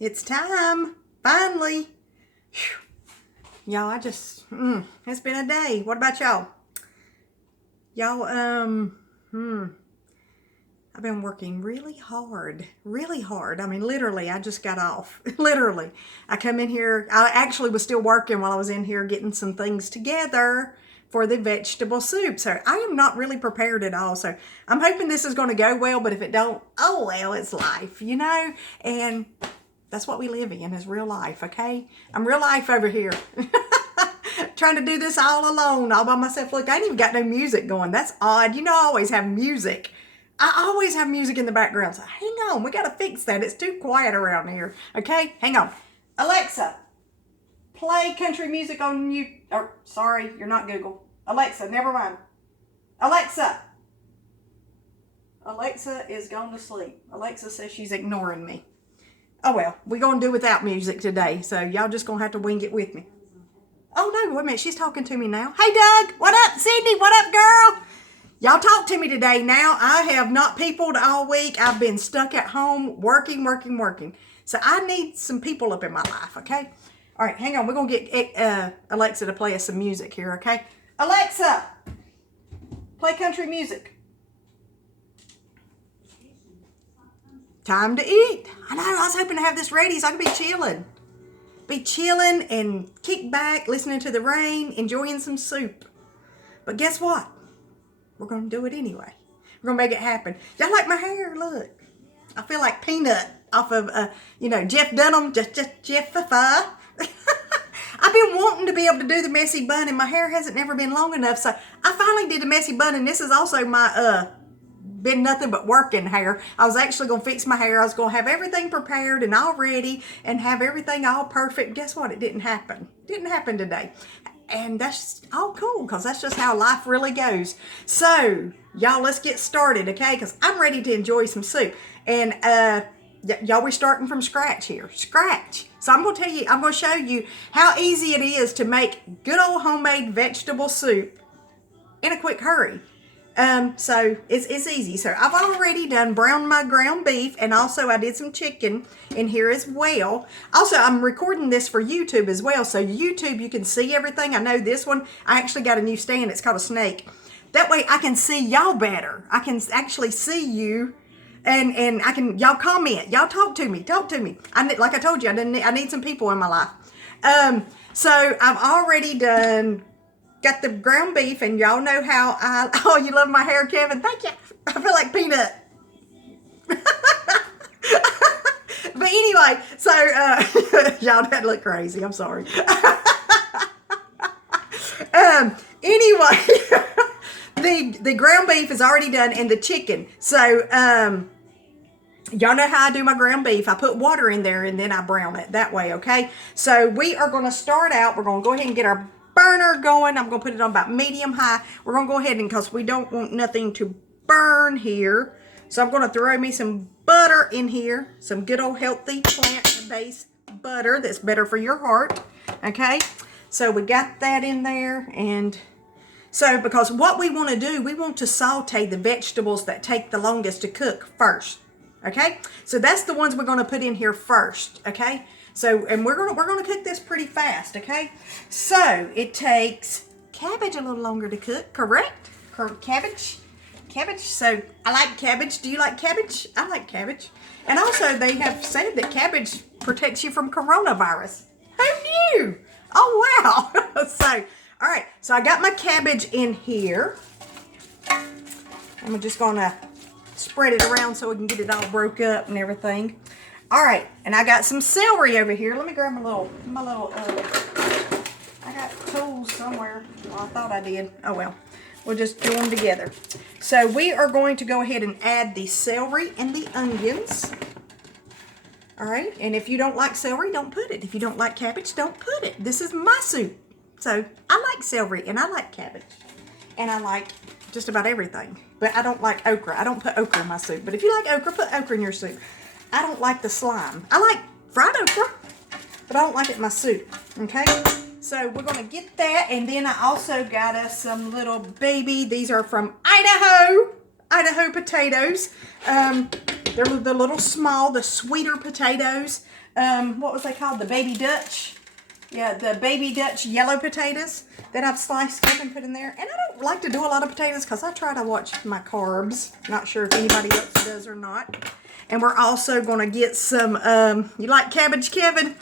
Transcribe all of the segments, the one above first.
It's time. Finally. Y'all, it's been a day. What about y'all? Y'all, I've been working really hard. Really hard. I mean, literally, I just got off. Literally. I come in here. I actually was still working while I was in here getting some things together for the vegetable soup. So I am not really prepared at all. So I'm hoping this is going to go well, but if it don't, oh well, it's life, you know? And that's what we live in, is real life, okay? I'm real life over here. Trying to do this all alone, all by myself. Look, I ain't even got no music going. That's odd. You know, I always have music. I always have music in the background. So hang on, we got to fix that. It's too quiet around here. Okay, hang on. Alexa, play country music on you. Oh, sorry, you're not Google. Alexa, never mind. Alexa. Alexa is gone to sleep. Alexa says she's ignoring me. Oh well, we're going to do without music today. So y'all just going to have to wing it with me. Oh no, wait a minute, she's talking to me now. Hey Doug, what up? Sydney, what up girl? Y'all talk to me today now. I have not peopled all week. I've been stuck at home working. So I need some people up in my life, okay? All right, hang on. We're going to get Alexa to play us some music here, okay? Alexa, play country music. Time to eat. I know, I was hoping to have this ready so I could be chilling. Be chilling and kick back, listening to the rain, enjoying some soup. But guess what? We're going to do it anyway. We're going to make it happen. Y'all like my hair? Look. I feel like Peanut off of, Jeff Dunham. Just Jeff-a-fa. I've been wanting to be able to do the messy bun, and my hair hasn't never been long enough. So I finally did the messy bun, and this is also my, been nothing but working hair. I was actually going to fix my hair. I was going to have everything prepared and all ready and have everything all perfect. Guess what? It didn't happen. Didn't happen today. And that's all cool, because that's just how life really goes. So, y'all, let's get started, okay? Because I'm ready to enjoy some soup. And y'all, we're starting from scratch here. Scratch. So I'm going to show you how easy it is to make good old homemade vegetable soup in a quick hurry. So it's easy. So I've already browned my ground beef, and also I did some chicken in here as well. Also, I'm recording this for YouTube as well. So YouTube, you can see everything. I know this one, I actually got a new stand. It's called a snake. That way I can see y'all better. I can actually see you, and y'all comment, y'all talk to me. Like I told you, I need some people in my life. So I've already got the ground beef, and y'all know how oh, you love my hair, Kevin. Thank you. I feel like Peanut. But anyway, so y'all, that look crazy. I'm sorry. Anyway, the ground beef is already done, and the chicken. So y'all know how I do my ground beef. I put water in there, and then I brown it that way, okay? So we are going to start out. We're going to go ahead and get our burner going. I'm going to put it on about medium high. We're going to go ahead, and because we don't want nothing to burn here, so I'm going to throw me some butter in here, some good old healthy plant-based butter that's better for your heart, okay? So we got that in there, and so because what we want to do, we want to saute the vegetables that take the longest to cook first, okay? So that's the ones we're going to put in here first, okay? So, and we're gonna cook this pretty fast, okay? So it takes cabbage a little longer to cook, correct? Cabbage. So I like cabbage. Do you like cabbage? I like cabbage. And also, they have said that cabbage protects you from coronavirus. Who knew? Oh wow! So, all right. So I got my cabbage in here. I'm just gonna spread it around so we can get it all broke up and everything. All right, and I got some celery over here. Let me grab my little, I got tools somewhere. Well, I thought I did. Oh, well, we'll just do them together. So we are going to go ahead and add the celery and the onions. All right, and if you don't like celery, don't put it. If you don't like cabbage, don't put it. This is my soup. So I like celery, and I like cabbage, and I like just about everything. But I don't like okra. I don't put okra in my soup. But if you like okra, put okra in your soup. I don't like the slime. I like fried okra, but I don't like it in my soup, okay? So we're going to get that, and then I also got us some little baby. These are from Idaho potatoes. They're the little small, the sweeter potatoes. what was they called? The baby Dutch. Yeah, the baby Dutch yellow potatoes that I've sliced up and put in there. And I don't like to do a lot of potatoes because I try to watch my carbs. Not sure if anybody else does or not. And we're also going to get some, you like cabbage, Kevin?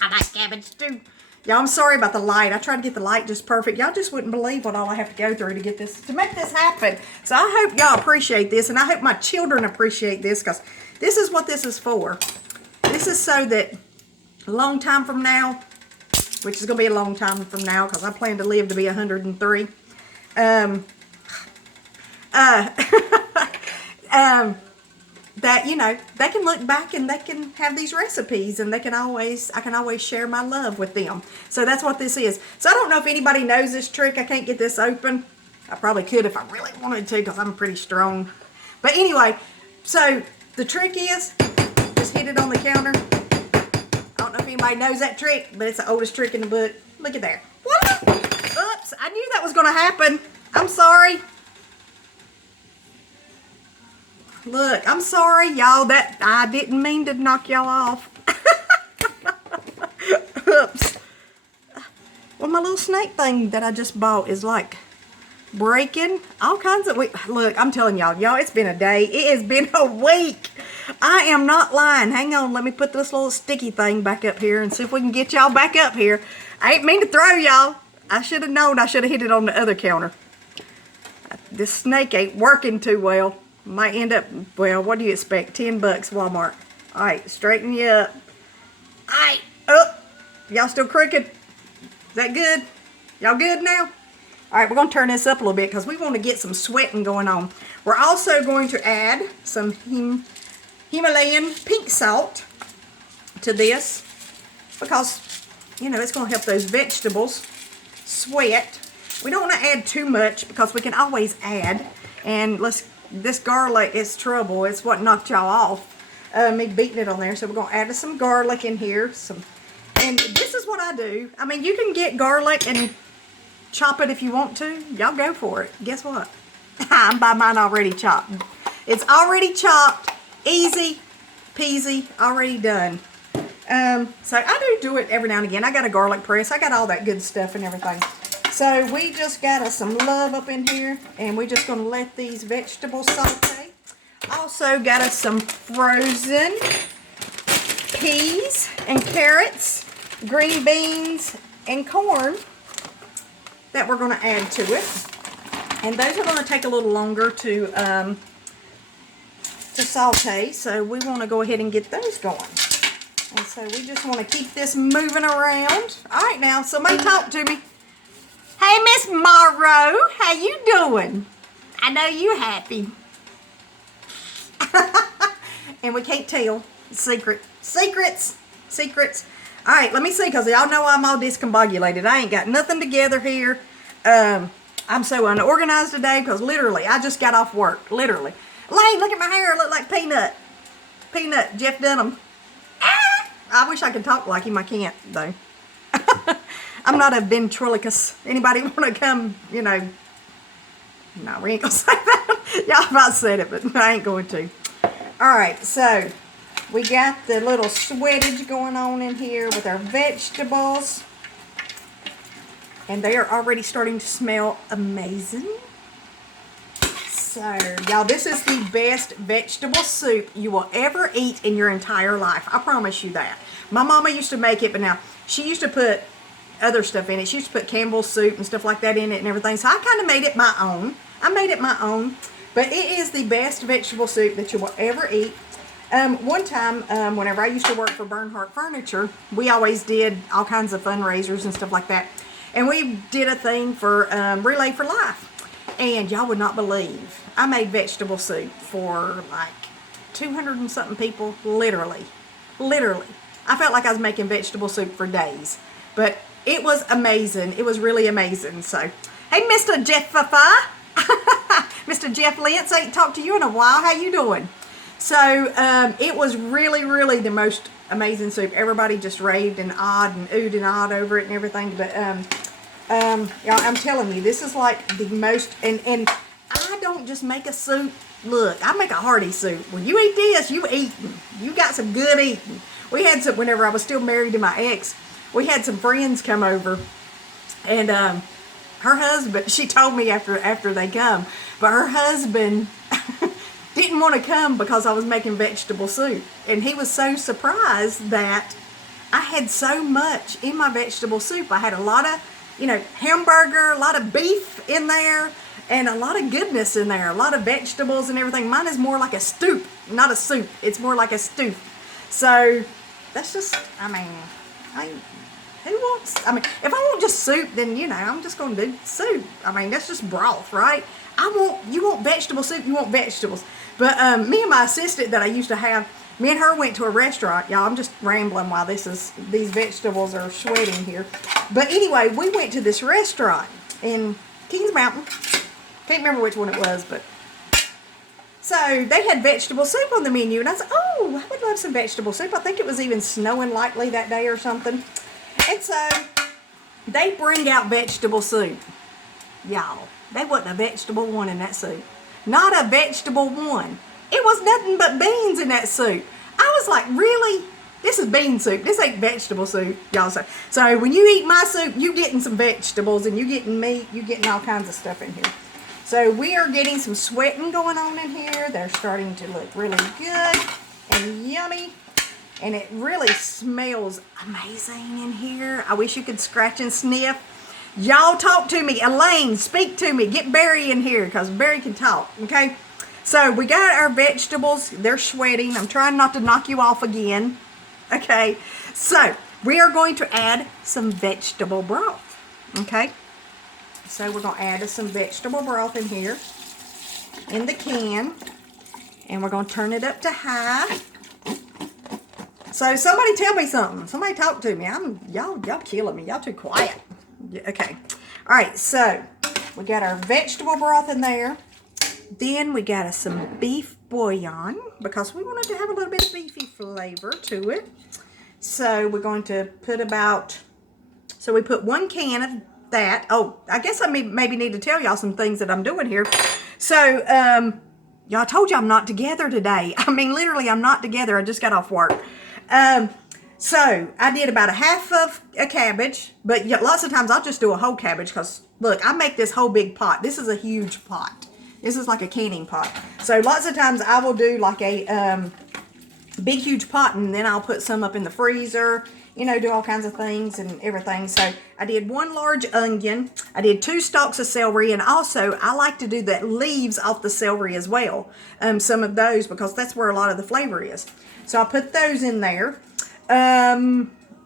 I like cabbage too. Y'all, I'm sorry about the light. I tried to get the light just perfect. Y'all just wouldn't believe what all I have to go through to get this, to make this happen. So I hope y'all appreciate this, and I hope my children appreciate this, because this is what this is for. This is so that a long time from now, which is going to be a long time from now, because I plan to live to be 103. That, you know, they can look back and they can have these recipes, and I can always share my love with them. So that's what this is. So I don't know if anybody knows this trick. I can't get this open. I probably could if I really wanted to, because I'm pretty strong. But anyway, so the trick is just hit it on the counter. I don't know if anybody knows that trick, but it's the oldest trick in the book. Look at there. What? Oops, I knew that was going to happen. I'm sorry. Look, I'm sorry, y'all, that I didn't mean to knock y'all off. Oops. Well, my little snake thing that I just bought is like breaking. All kinds of, look, I'm telling y'all, it's been a day. It has been a week. I am not lying. Hang on, let me put this little sticky thing back up here and see if we can get y'all back up here. I ain't mean to throw y'all. I should have known I should have hit it on the other counter. This snake ain't working too well. Might end up, well, what do you expect? $10 Walmart. All right, straighten you up. All right, up. Y'all still crooked? Is that good? Y'all good now? All right, we're going to turn this up a little bit because we want to get some sweating going on. We're also going to add some Himalayan pink salt to this because, you know, it's going to help those vegetables sweat. We don't want to add too much because we can always add. And this garlic is trouble. It's what knocked y'all off. Me beating it on there. So we're going to add some garlic in here. And this is what I do. I mean, you can get garlic and chop it if you want to. Y'all go for it. Guess what? I'm by mine already chopped. It's already chopped. Easy peasy. Already done. So I do it every now and again. I got a garlic press. I got all that good stuff and everything. So we just got us some love up in here, and we're just going to let these vegetables saute. Also got us some frozen peas and carrots, green beans and corn that we're going to add to it. And those are going to take a little longer to saute, so we want to go ahead and get those going. And so we just want to keep this moving around. All right, now somebody talk to me. Hey, Miss Morrow, how you doing? I know you happy. And we can't tell. Secrets. All right, let me see, because y'all know I'm all discombobulated. I ain't got nothing together here. I'm so unorganized today because literally, I just got off work. Literally. Lane, look at my hair. I look like Peanut. Peanut, Jeff Dunham. Ah! I wish I could talk like him. I can't, though. I'm not a ventriloquist. Anybody want to come, you know? No, we ain't going to say that. Y'all about said it, but I ain't going to. All right, so we got the little sweatage going on in here with our vegetables. And they are already starting to smell amazing. So, y'all, this is the best vegetable soup you will ever eat in your entire life. I promise you that. My mama used to make it, but now she used to put other stuff in it. She used to put Campbell's soup and stuff like that in it and everything. So I kind of made it my own. But it is the best vegetable soup that you will ever eat. One time, whenever I used to work for Bernhardt Furniture, we always did all kinds of fundraisers and stuff like that. And we did a thing for Relay for Life. And y'all would not believe, I made vegetable soup for like 200 and something people, literally. I felt like I was making vegetable soup for days. But it was amazing. It was really amazing. So, hey, Mr. Jeff Mr. Jeff Lentz, I ain't talked to you in a while. How you doing? So, it was really the most amazing soup. Everybody just raved and awed and oohed and awed over it and everything. But, y'all, I'm telling you, this is like the most, and I don't just make a soup. Look, I make a hearty soup. When you eat this, you eating. You got some good eating. we had some, whenever I was still married to my ex, we had some friends come over, and her husband, she told me after they come, but her husband didn't want to come because I was making vegetable soup. And he was so surprised that I had so much in my vegetable soup. I had a lot of, hamburger, a lot of beef in there, and a lot of goodness in there, a lot of vegetables and everything. Mine is more like a stew, not a soup. It's more like a stew. So that's just, who wants, if I want just soup, then, I'm just going to do soup. That's just broth, right? You want vegetable soup, you want vegetables. But me and my assistant that I used to have, me and her went to a restaurant. Y'all, I'm just rambling while these vegetables are sweating here. But anyway, we went to this restaurant in Kings Mountain. Can't remember which one it was, but so they had vegetable soup on the menu, and I said, oh, I would love some vegetable soup. I think it was even snowing lightly that day or something. And so they bring out vegetable soup. Y'all, there wasn't a vegetable one in that soup. Not a vegetable one. It was nothing but beans in that soup. I was like, really? This is bean soup. This ain't vegetable soup, y'all. So when you eat my soup, you getting some vegetables, and you getting meat, you getting all kinds of stuff in here. So we are getting some sweating going on in here. They're starting to look really good and yummy. And it really smells amazing in here. I wish you could scratch and sniff. Y'all talk to me. Elaine, speak to me. Get Barry in here, because Barry can talk, okay? So we got our vegetables. They're sweating. I'm trying not to knock you off again. Okay, so we are going to add some vegetable broth, okay? So we're going to add some vegetable broth in here, in the can, and we're going to turn it up to high. So somebody tell me something. Somebody talk to me. Y'all killing me. Y'all too quiet. Yeah, okay. All right, so we got our vegetable broth in there. Then we got some beef bouillon, because we wanted to have a little bit of beefy flavor to it. So we're going to put we put 1 can of that. Oh, I guess I maybe need to tell y'all some things that I'm doing here. So, y'all, told you I'm not together today. Literally, I'm not together. I just got off work. So I did about a half of a cabbage, but lots of times I'll just do a whole cabbage, because look, I make this whole big pot. This is a huge pot. This is like a canning pot. So lots of times I will do like a big huge pot, and then I'll put some up in the freezer, do all kinds of things and everything. So I did 1 large onion. I did 2 stalks of celery, and also I like to do the leaves off the celery as well. Some of those, because that's where a lot of the flavor is. So I put those in there.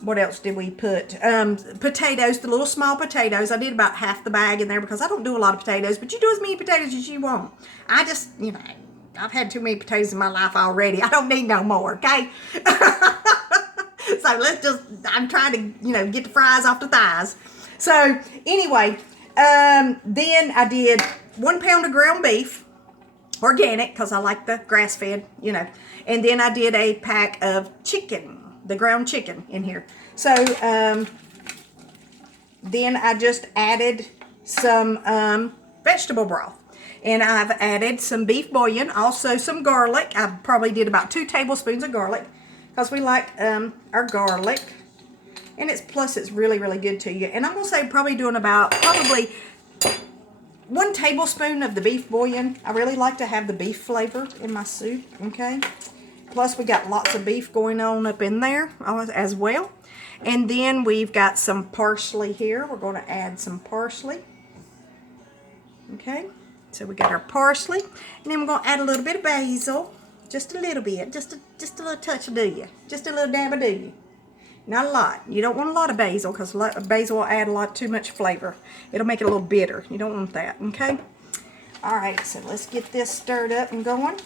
What else did we put? Potatoes, the little small potatoes. I did about half the bag in there, because I don't do a lot of potatoes, but you do as many potatoes as you want. I just, I've had too many potatoes in my life already. I don't need no more, okay? So I'm trying to, get the fries off the thighs. So anyway, then I did 1 pound of ground beef, organic, because I like the grass-fed, And then I did a pack of chicken, the ground chicken in here. So then I just added some vegetable broth. And I've added some beef bouillon, also some garlic. I probably did about 2 tablespoons of garlic, because we like our garlic. And it's really, really good to you. And I'm going to say probably 1 tablespoon of the beef bouillon. I really like to have the beef flavor in my soup, okay? Plus we got lots of beef going on up in there as well. And then we've got some parsley here. We're going to add some parsley. Okay, so we got our parsley. And then we're going to add a little bit of basil. Just a little bit. Just a little touch, do you? Just a little dab of do you? Not a lot. You don't want a lot of basil, because basil will add too much flavor. It'll make it a little bitter. You don't want that, okay? All right, so let's get this stirred up and going.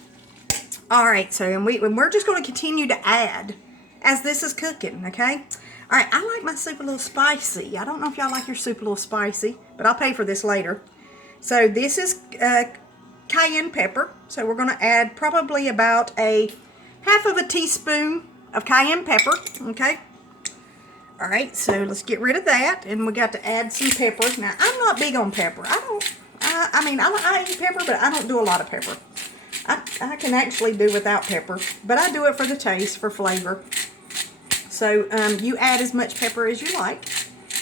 All right, so and we're just going to continue to add as this is cooking, okay? All right, I like my soup a little spicy. I don't know if y'all like your soup a little spicy, but I'll pay for this later. So this is cayenne pepper. So we're going to add probably about a half of a teaspoon of cayenne pepper, okay? All right, so let's get rid of that, and we got to add some pepper. Now, I'm not big on pepper. I eat pepper, but I don't do a lot of pepper. I can actually do without pepper, but I do it for the taste, for flavor. So you add as much pepper as you like,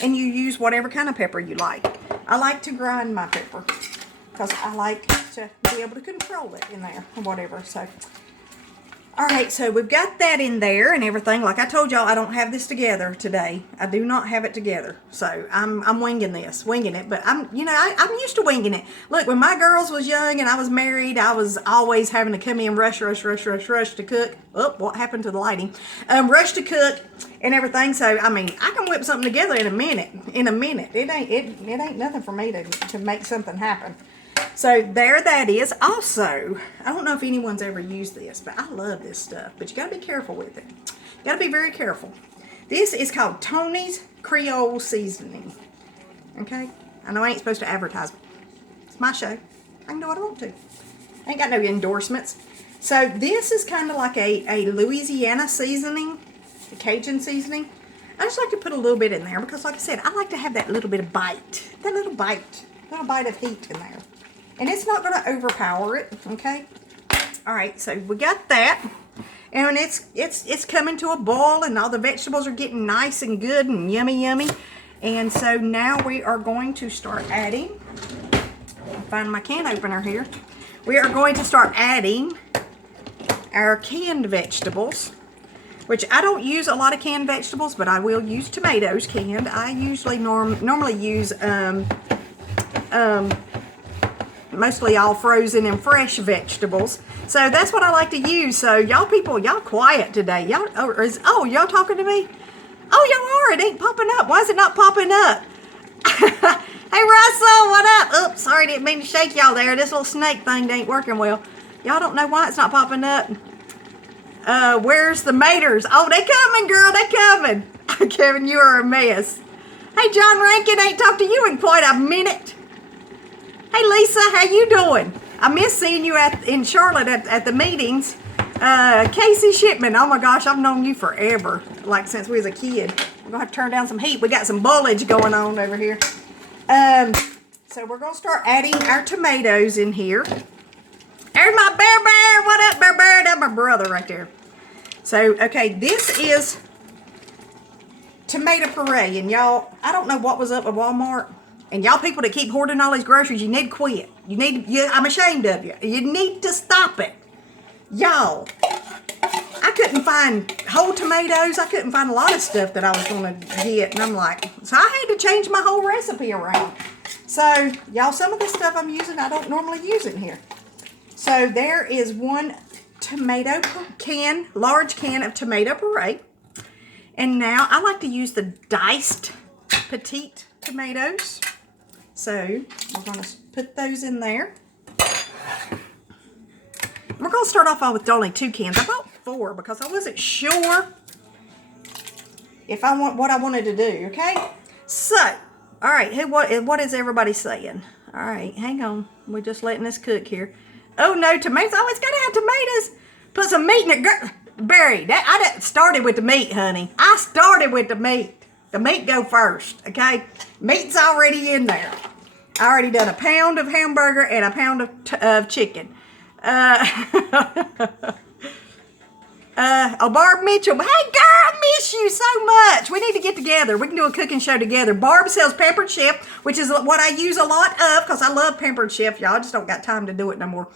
and you use whatever kind of pepper you like. I like to grind my pepper because I like to be able to control it in there or whatever. So, all right, so we've got that in there and everything. Like I told y'all, I don't have this together today. I do not have it together. So I'm winging it. But I'm used to winging it. Look, when my girls was young and I was married, I was always having to come in rush to cook. Oh, what happened to the lighting? Rush to cook and everything. So I mean, I can whip something together in a minute. It ain't nothing for me to make something happen. So there that is. Also, I don't know if anyone's ever used this, but I love this stuff. But you got to be careful with it. You got to be very careful. This is called Tony's Creole Seasoning. Okay? I know I ain't supposed to advertise, but it's my show. I can do what I want to. I ain't got no endorsements. So this is kind of like a Louisiana seasoning, a Cajun seasoning. I just like to put a little bit in there because, like I said, I like to have that little bit of bite. That little bite of heat in there. And it's not going to overpower it, okay? All right, so we got that. And it's coming to a boil, and all the vegetables are getting nice and good and yummy. And so now we are going to start adding, I'll find my can opener here. We are going to start adding our canned vegetables, which I don't use a lot of canned vegetables, but I will use tomatoes canned. I usually normally use mostly all frozen and fresh vegetables. So that's what I like to use. So y'all quiet today. Y'all talking to me? Oh, y'all are. It ain't popping up. Why is it not popping up? Hey, Russell, what up? Oops, sorry, didn't mean to shake y'all there. This little snake thing ain't working well. Y'all don't know why it's not popping up. Where's the maters? Oh, they coming, girl. They coming. Kevin, you are a mess. Hey, John Rankin, ain't talked to you in quite a minute. Hey, Lisa, how you doing? I miss seeing you in Charlotte at the meetings. Casey Shipman, oh my gosh, I've known you forever, like since we was a kid. We're going to have to turn down some heat. We got some bulge going on over here. So we're going to start adding our tomatoes in here. There's my Bear. What up, Bear? That's my brother right there. So, okay, this is tomato puree. And y'all, I don't know what was up with Walmart. And y'all people that keep hoarding all these groceries, you need to quit. I'm ashamed of you. You need to stop it. Y'all, I couldn't find whole tomatoes. I couldn't find a lot of stuff that I was going to get. And I'm like, so I had to change my whole recipe around. So, y'all, some of this stuff I'm using, I don't normally use in here. So, there is one large can of tomato puree. And now, I like to use the diced petite tomatoes. So, we're going to put those in there. We're going to start off with only 2 cans. I bought 4 because I wasn't sure if I want what I wanted to do, okay? So, all right, hey, what is everybody saying? All right, hang on. We're just letting this cook here. Oh, no, tomatoes. Oh, it's got to have tomatoes. Put some meat in it. Barry, I started with the meat, honey. I started with the meat. The meat go first, okay? Meat's already in there. I already done a pound of hamburger and a pound of chicken. Barb Mitchell. Hey, girl, I miss you so much. We need to get together. We can do a cooking show together. Barb sells Pampered Chef, which is what I use a lot of because I love Pampered Chef. Y'all just don't got time to do it no more.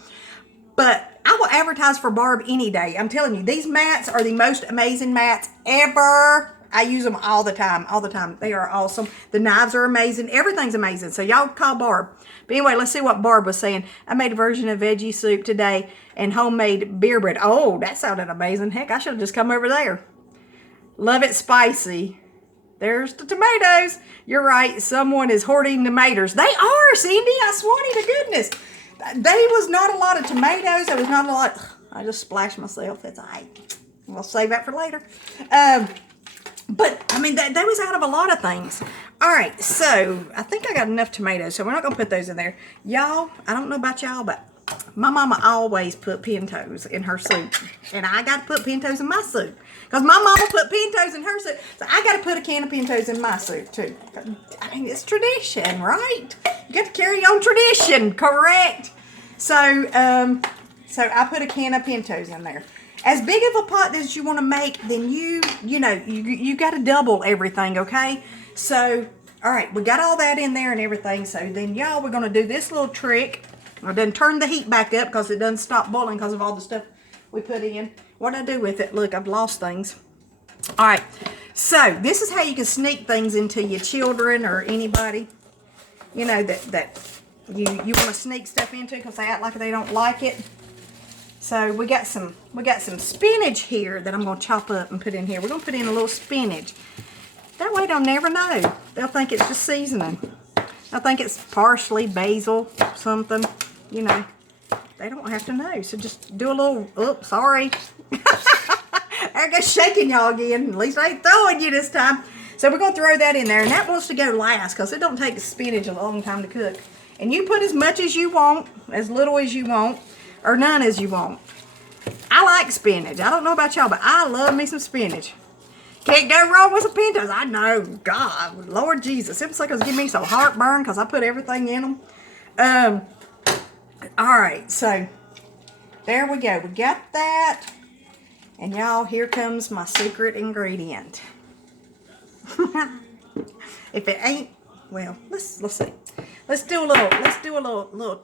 But I will advertise for Barb any day. I'm telling you, these mats are the most amazing mats ever. I use them all the time. They are awesome. The knives are amazing. Everything's amazing. So y'all call Barb. But anyway, let's see what Barb was saying. I made a version of veggie soup today and homemade beer bread. Oh, that sounded amazing. Heck, I should have just come over there. Love it spicy. There's the tomatoes. You're right. Someone is hoarding tomatoes. They are, Cindy. I swear to goodness. There was not a lot of tomatoes. There was not a lot. I just splashed myself. That's all right. We'll save that for later. But, I mean, that was out of a lot of things. All right, so I think I got enough tomatoes, so we're not going to put those in there. Y'all, I don't know about y'all, but my mama always put pintos in her soup. And I got to put pintos in my soup. Because my mama put pintos in her soup. So I got to put a can of pintos in my soup, too. I mean, it's tradition, right? You got to carry on tradition, correct? So I put a can of pintos in there. as big of a pot as you want to make, then you got to double everything, okay? So, all right, we got all that in there and everything. So then, y'all, we're going to do this little trick. I done turn the heat back up because it doesn't stop boiling because of all the stuff we put in. What did I do with it? Look, I've lost things. All right, so this is how you can sneak things into your children or anybody, you know, that you want to sneak stuff into because they act like they don't like it. So we got some spinach here that I'm going to chop up and put in here. We're going to put in a little spinach. That way they'll never know. They'll think it's just seasoning. They'll think it's parsley, basil, something, you know. They don't have to know. So just do a little, oops, sorry. I guess shaking y'all again. At least I ain't throwing you this time. So we're going to throw that in there. And that wants to go last because it don't take the spinach a long time to cook. And you put as much as you want, as little as you want, or none as you want. I like spinach. I don't know about y'all, but I love me some spinach. Can't go wrong with some pintos. I know. God, Lord Jesus. It was like it was giving me some heartburn because I put everything in them. All right, so there we go. We got that. And y'all, here comes my secret ingredient. If it ain't, well, let's see. Let's do a little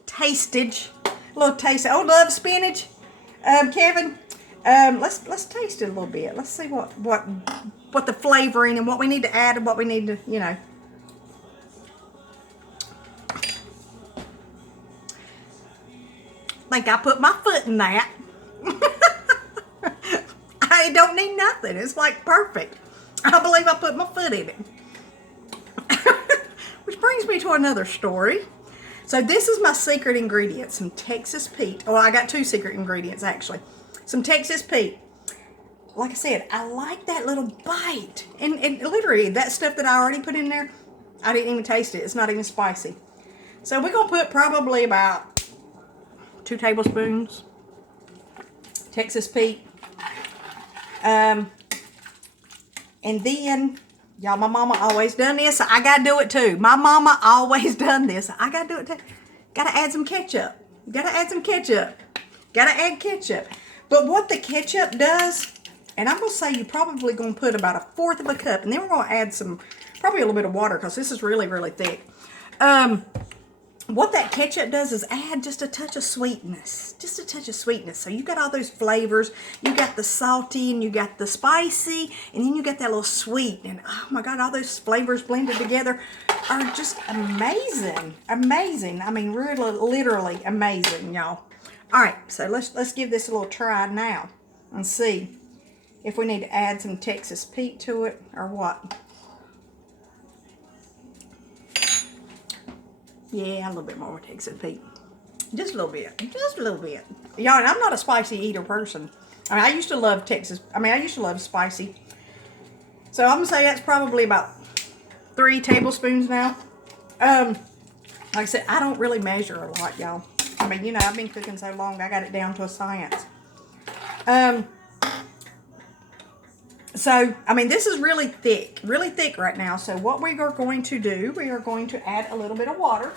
tastage. A little taste. Oh, love spinach. Kevin, let's taste it a little bit. Let's see what the flavoring and what we need to add and what we need to, you know. Think I put my foot in that. I don't need nothing. It's like perfect. I believe I put my foot in it. Which brings me to another story. So this is my secret ingredient, some Texas Pete. Oh, I got two secret ingredients actually. Some Texas Pete. Like I said, I like that little bite. And literally, that stuff that I already put in there, I didn't even taste it. It's not even spicy. So we're going to put probably about 2 tablespoons Texas Pete. And then, y'all, my mama always done this. So I got to do it too. My mama always done this. So I got to do it too. Got to add some ketchup. Got to add some ketchup. Got to add ketchup. But what the ketchup does, and I'm going to say you're probably going to put about 1/4 of a cup. And then we're going to add some, probably a little bit of water because this is really, really thick. What that ketchup does is add just a touch of sweetness. Just a touch of sweetness. So you got all those flavors. You got the salty and you got the spicy. And then you got that little sweet. And oh my God, all those flavors blended together are just amazing. Amazing. I mean, really, literally amazing, y'all. All right, so let's give this a little try now and see if we need to add some Texas Pete to it or what. Yeah, a little bit more Texas Pete. Just a little bit. Just a little bit. Y'all, and I'm not a spicy eater person. I mean, I used to love spicy. So I'm going to say that's probably about 3 tablespoons now. Like I said, I don't really measure a lot, y'all. I mean, you know, I've been cooking so long, I got it down to a science. So, I mean, this is really thick right now. So what we are going to do, we are going to add a little bit of water.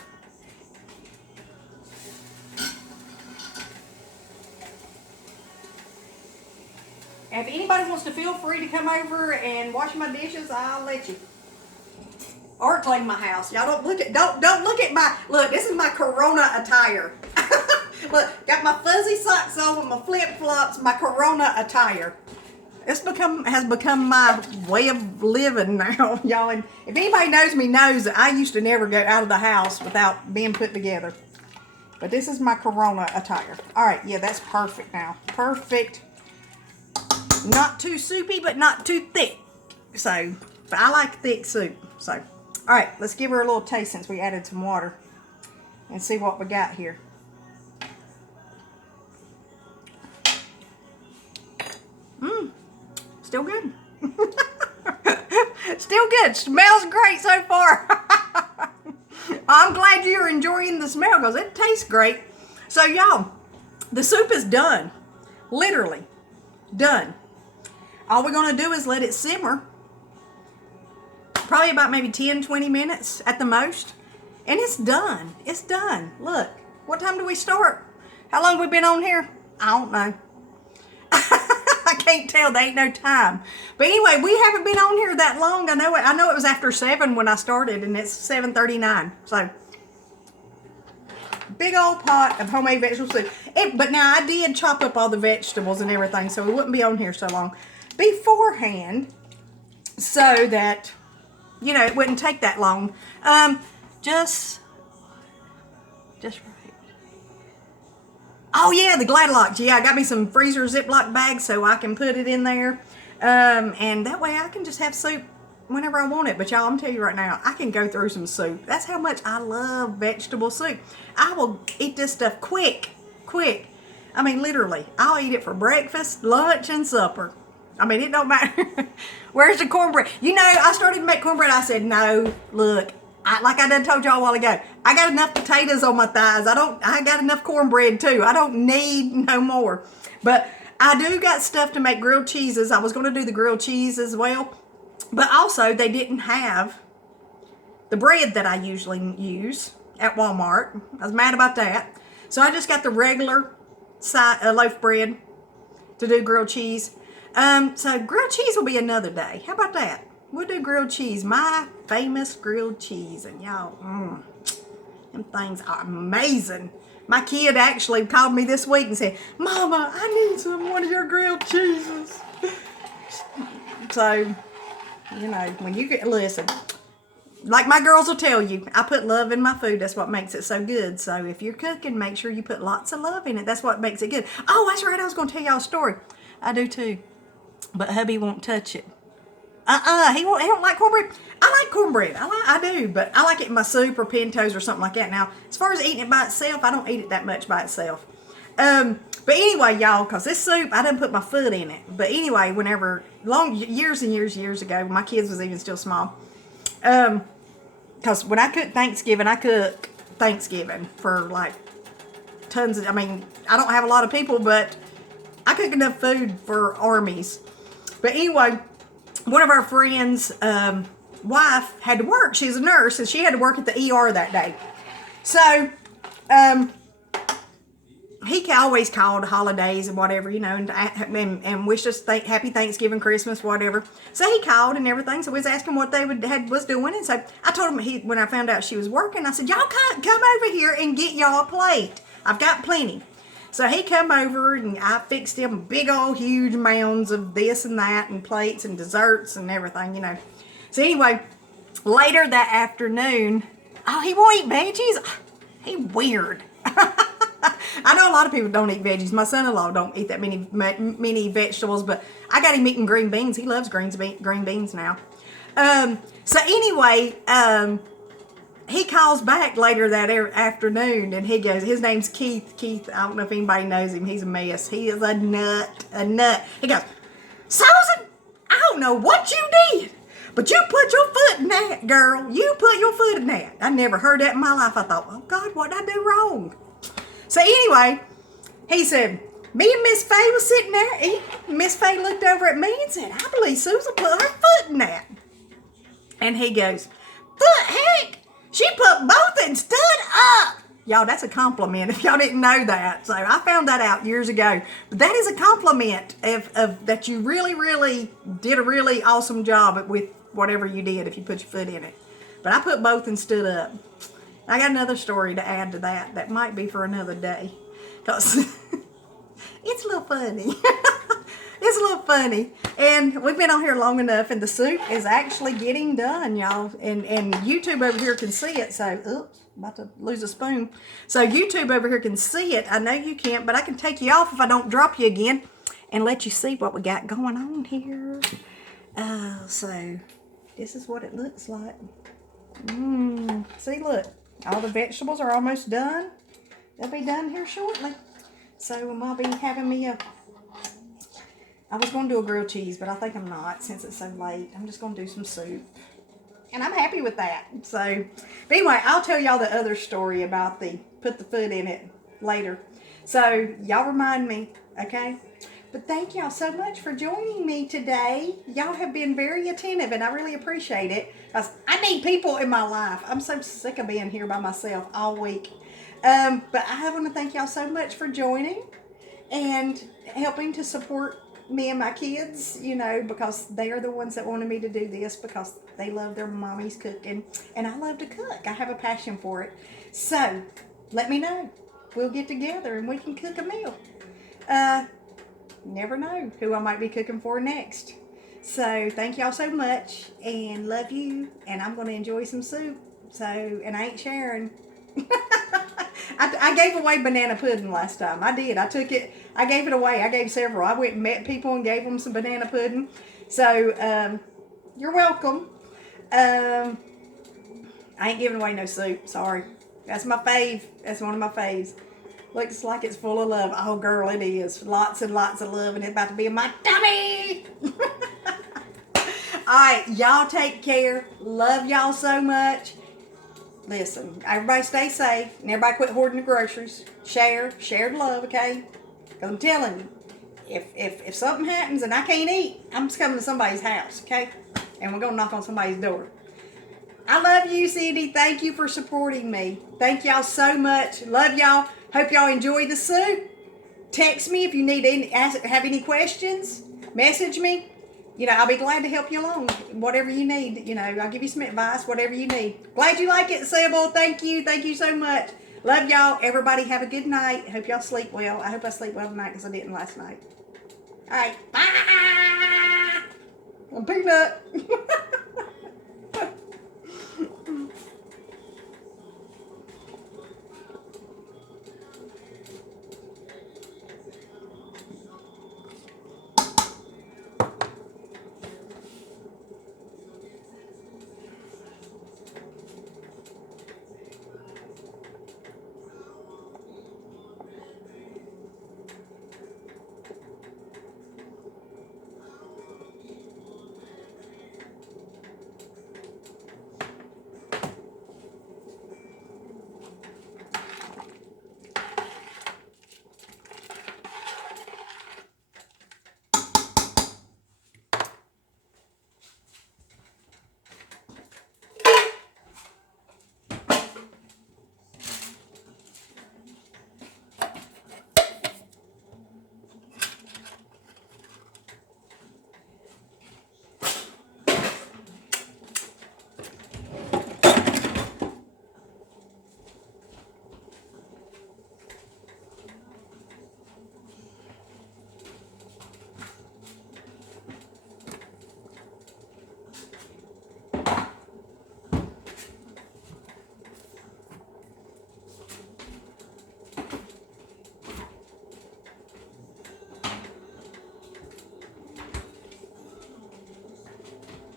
And if anybody wants to, feel free to come over and wash my dishes, I'll let you. Or clean my house. Y'all don't look at my, look, this is my Corona attire. Look, got my fuzzy socks on with my flip-flops, my Corona attire. It's has become my way of living now, y'all. And if anybody knows me knows that I used to never go out of the house without being put together. But this is my Corona attire. All right, yeah, that's perfect now. Perfect. Not too soupy, but not too thick. So, but I like thick soup. So, all right, let's give her a little taste since we added some water and see what we got here. Still good. Still good. Smells great so far. I'm glad you're enjoying the smell because it tastes great. So y'all, the soup is done. Literally done. All we're going to do is let it simmer. Probably about maybe 10-20 minutes at the most. And it's done. It's done. Look. What time do we start? How long have we been on here? I don't know. I can't tell. There ain't no time. But anyway, we haven't been on here that long. I know it was after 7 when I started, and it's 7:39. So, big old pot of homemade vegetable soup. But now I did chop up all the vegetables and everything, so it wouldn't be on here so long beforehand, so that, you know, it wouldn't take that long. Just right. Oh yeah, the Gladlocks. Yeah, I got me some freezer Ziploc bags so I can put it in there. And that way I can just have soup whenever I want it. But y'all, I'm telling you right now, I can go through some soup. That's how much I love vegetable soup. I will eat this stuff quick. I mean, literally, I'll eat it for breakfast, lunch, and supper. I mean, it don't matter. Where's the cornbread? You know, I started to make cornbread. I said, no, look, like I done told y'all a while ago, I got enough potatoes on my thighs. I got enough cornbread too. I don't need no more. But I do got stuff to make grilled cheeses. I was going to do the grilled cheese as well. But also, they didn't have the bread that I usually use at Walmart. I was mad about that. So I just got the regular loaf bread to do grilled cheese. So grilled cheese will be another day. How about that? We'll do grilled cheese. My famous grilled cheese. And y'all, them things are amazing. My kid actually called me this week and said, Mama, I need one of your grilled cheeses. So, you know, when you listen, like my girls will tell you, I put love in my food. That's what makes it so good. So if you're cooking, make sure you put lots of love in it. That's what makes it good. Oh, that's right. I was going to tell y'all a story. I do too. But hubby won't touch it. He don't like cornbread. I like cornbread. I do, but I like it in my soup or pintos or something like that. Now, as far as eating it by itself, I don't eat it that much by itself. But anyway, y'all, because this soup, I didn't put my foot in it. But anyway, whenever, years and years ago, when my kids was even still small, because when I cook Thanksgiving, I cook Thanksgiving for like tons of, I mean, I don't have a lot of people, but I cook enough food for armies. But anyway, one of our friends' wife had to work. She's a nurse, and she had to work at the ER that day. So, he always called holidays and whatever, you know, and wished us happy Thanksgiving, Christmas, whatever. So he called and everything. So we was asking what they was doing. And so I told him, when I found out she was working, I said, y'all come over here and get y'all a plate. I've got plenty. So he come over and I fixed him big old huge mounds of this and that and plates and desserts and everything, you know. So anyway, later that afternoon, he won't eat veggies? He weird. I know a lot of people don't eat veggies. My son-in-law don't eat that many vegetables, but I got him eating green beans. He loves green beans now. So anyway, he calls back later that afternoon, and he goes, his name's Keith. Keith, I don't know if anybody knows him. He's a mess. He is a nut. He goes, Susan, I don't know what you did, but you put your foot in that, girl. You put your foot in that. I never heard that in my life. I thought, oh, God, what did I do wrong? So anyway, he said, me and Miss Faye was sitting there eating. Miss Faye looked over at me and said, I believe Susan put her foot in that. And he goes, foot, heck, she put both and stood up. Y'all, that's a compliment if y'all didn't know that. So I found that out years ago. But that is a compliment of that you really, really did a really awesome job with whatever you did if you put your foot in it. But I put both and stood up. I got another story to add to that. That might be for another day. Because it's a little funny. It's a little funny. And we've been on here long enough, and the soup is actually getting done, y'all. And YouTube over here can see it. So, oops, about to lose a spoon. So YouTube over here can see it. I know you can't, but I can take you off if I don't drop you again and let you see what we got going on here. So this is what it looks like. See, look. All the vegetables are almost done. They'll be done here shortly. So I'll be having me I was going to do a grilled cheese, but I think I'm not since it's so late. I'm just going to do some soup. And I'm happy with that. So, but anyway, I'll tell y'all the other story about put the foot in it later. So y'all remind me, okay? But thank y'all so much for joining me today. Y'all have been very attentive, and I really appreciate it. I need people in my life. I'm so sick of being here by myself all week. But I want to thank y'all so much for joining and helping to support me and my kids, you know, because they are the ones that wanted me to do this because they love their mommy's cooking. And I love to cook. I have a passion for it. So, let me know. We'll get together and we can cook a meal. Never know who I might be cooking for next. So, thank y'all so much and love you. And I'm going to enjoy some soup. So, and I ain't sharing. I gave away banana pudding last time. I did. I took it. I gave it away. I gave several. I went and met people and gave them some banana pudding. So, you're welcome. I ain't giving away no soup. Sorry. That's my fave. That's one of my faves. Looks like it's full of love. Oh, girl, it is. Lots and lots of love, and it's about to be in my tummy. All right, y'all take care. Love y'all so much. Listen, everybody stay safe, and everybody quit hoarding the groceries. Share the love, okay? Because I'm telling you, if something happens and I can't eat, I'm just coming to somebody's house, okay? And we're going to knock on somebody's door. I love you, Cindy. Thank you for supporting me. Thank y'all so much. Love y'all. Hope y'all enjoy the soup. Text me if you need have any questions. Message me. You know, I'll be glad to help you along. Whatever you need. You know, I'll give you some advice. Whatever you need. Glad you like it, Sybil. Thank you. Thank you so much. Love y'all. Everybody have a good night. Hope y'all sleep well. I hope I sleep well tonight because I didn't last night. All right. Bye. Peanut.